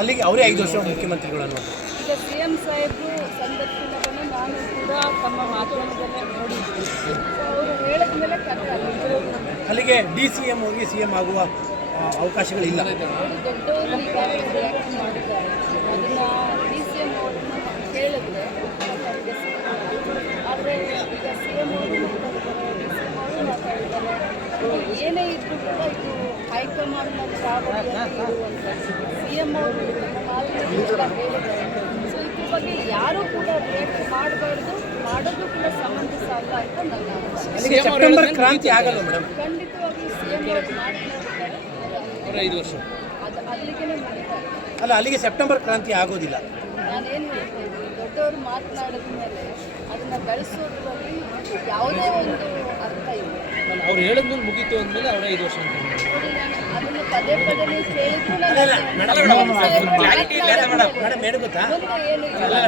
ಅಲ್ಲಿಗೆ ಅವರೇ 5 ವರ್ಷ ಮುಖ್ಯಮಂತ್ರಿಗಳು ಅನ್ನೋದು. ಈಗ CM ಸಾಹೇಬರು ಸಂದರ್ಶನವನ್ನು ನಾನು ಕೂಡ ತಮ್ಮ ಮಾಧ್ಯಮದಲ್ಲೇ ನೋಡಿದ್ದೆ. ಅವರು ಹೇಳಿದ ಮೇಲೆ ಅಲ್ಲಿಗೆ DCM ಹೋಗಿ CM ಆಗುವ ಅವಕಾಶಗಳಿಲ್ಲ. ದೊಡ್ಡವರು ಈಗಾಗಲೇ ರಿಯಾಕ್ಟ್ ಮಾಡಿದ್ದಾರೆ. ಅದನ್ನು DCM ಅವ್ರನ್ನ ಕೇಳಿದ್ರೆ ಆದರೆ ಈಗ CM ಅವರು DCM ಅವರು ಮಾತಾಡಿದ್ದಾರೆ. ಏನೇ ಇದ್ರೂ ಕೂಡ ಇದು ಹೈಕಮಾಂಡ್ನ ಚಾವಡಿಯಲ್ಲಿ ಇರುವಂಥದ್ದು. CM ಅವರು ಹೇಳಿದ್ದಾರೆ. ಸೊ ಇದ್ರ ಬಗ್ಗೆ ಯಾರೂ ಕೂಡ ರಿಯಾಕ್ಟ್ ಮಾಡಬಾರ್ದು, ಮಾಡೋದು ಕೂಡ ಸಮಂಜಸ ಅಲ್ಲ ಅಂತ ನನ್ನ ಅಲ್ಲಿಗೆ ಸೆಪ್ಟೆಂಬರ್ ಕ್ರಾಂತಿ ಆಗಲ್ಲ ಮೇಡಮ್. ಖಂಡಿತವಾಗಿ CM ಅವರು ಮಾತನಾಡಿದ್ದಾರೆ. ಅವರು 5 ವರ್ಷ ಅದು ಅಲ್ಲಿಗೆ ಮುಗಿತಾರೆ. ಅಲ್ಲ, ಅಲ್ಲಿಗೆ ಸೆಪ್ಟೆಂಬರ್ ಕ್ರಾಂತಿ ಆಗೋದಿಲ್ಲ. ನಾನೇನು ಹೇಳ್ತಾ ಇದ್ದೀನಿ, ದೊಡ್ಡವರು ಮಾತನಾಡಿದ ಮೇಲೆ ಅದನ್ನು ಬೆಳೆಸೋದ್ರಲ್ಲಿ ಯಾವುದೇ ಒಂದು ಅರ್ಥ ಇಲ್ಲ. ಅವ್ರು ಹೇಳಿದ್ಮೇಲೆ ಮುಗೀತು ಅಂದಮೇಲೆ ಅವರೇ 5 ವರ್ಷ ಅಂತ ನೋಡಿ, ನಾನು ಅದನ್ನು ಪದೇ ಪದೇ ನೀವು ಕೇಳಿದ್ರು ಮೇಡಮ್ ಏನು ಗೊತ್ತಾ, ಮುಂದೆ ಏನು ಇಲ್ಲ.